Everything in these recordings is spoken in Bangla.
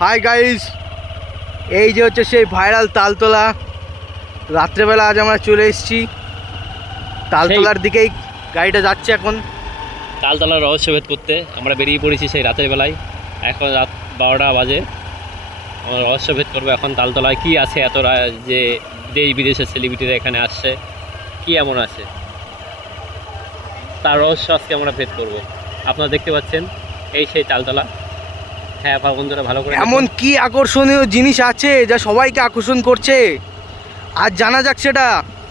হাই গাইস, এই যে হচ্ছে সেই ভাইরাল তালতলা। রাত্রেবেলা আজ আমরা চলে এসেছি তালতলার দিকেই, গাড়িটা যাচ্ছে এখন তালতলার রহস্যভেদ করতে। আমরা বেরিয়ে পড়েছি সেই রাতের বেলায়, এখন রাত 12টা বাজে। আমরা রহস্যভেদ করবো এখন তালতলায় কি আছে, এত যে দেশ বিদেশের সেলিব্রিটিরা এখানে আসছে, কি এমন আছে তার রহস্য আজকে আমরা ভেদ করব। আপনারা দেখতে পাচ্ছেন এই সেই তালতলা। হ্যাঁ বন্ধুরা, ভালো করে এমন কি আকর্ষণীয় জিনিস আছে যা সবাইকে আকর্ষণ করছে, আর জানা যাক সেটা।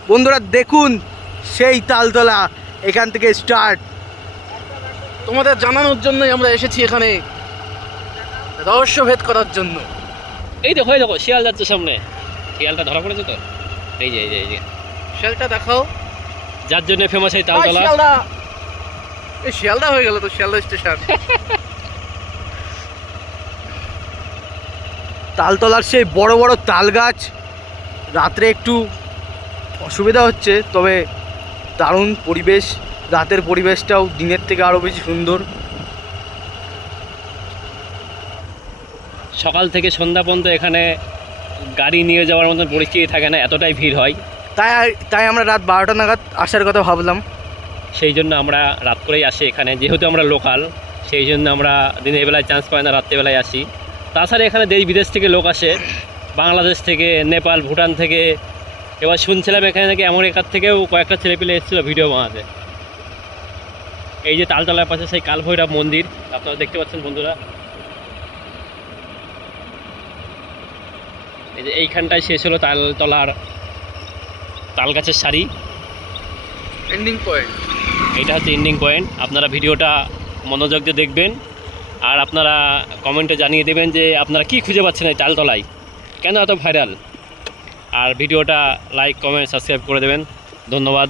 বন্ধুরা দেখুন সেই তালতলা, এখান থেকে স্টার্ট। তোমাদের জানানোর জন্যই আমরা এসেছি এখানে, রহস্যভেদ করার জন্য। এই দেখো শিয়াল যাচ্ছে সামনে। শিয়ালটা ধরা পড়েছে তো, এই যে শিয়ালটা দেখাও, যার জন্য ফেমাস এই তালতলা। শিয়ালদা হয়ে গেল তো, শিয়ালদা স্টেশন। তালতলার সেই বড় বড় তাল গাছ, রাত্রে একটু অসুবিধা হচ্ছে, তবে দারুণ পরিবেশ। রাতের পরিবেশটাও দিনের থেকে আরও বেশি সুন্দর। সকাল থেকে সন্ধ্যা পর্যন্ত এখানে গাড়ি নিয়ে যাওয়ার মতন পরিস্থিতি থাকে না, এতটাই ভিড় হয়। তাই আমরা রাত 12টা নাগাদ আসার কথা ভাবলাম। সেই জন্য আমরা রাত করেই আসি এখানে, যেহেতু আমরা লোকাল, সেই জন্য আমরা দিনের বেলায় চান্স পাই না, রাত্রেবেলায় আসি। তাছাড়া এখানে দেশ বিদেশ থেকে লোক আসে, বাংলাদেশ থেকে, নেপাল, ভুটান থেকে। এবার শুনছিলাম এখানে নাকি আমেরিকার থেকেও কয়েকটা ছেলেপিলে এসেছিলো ভিডিও বানাতে। এই যে তালতলার পাশে সেই কালভৈরব মন্দির আপনারা দেখতে পাচ্ছেন বন্ধুরা। এই যে এইখানটায় শেষ হলো তালতলার তাল গাছের সারি, এন্ডিং পয়েন্ট। এটা হচ্ছে এন্ডিং পয়েন্ট। আপনারা ভিডিওটা মনোযোগ দিয়ে দেখবেন, আর আপনারা কমেন্টে জানিয়ে দেবেন যে আপনারা কি খুঁজে পাচ্ছেন এই তালতলায়, কেন এত ভাইরাল। আর ভিডিওটা লাইক, কমেন্ট, সাবস্ক্রাইব করে দেবেন। ধন্যবাদ।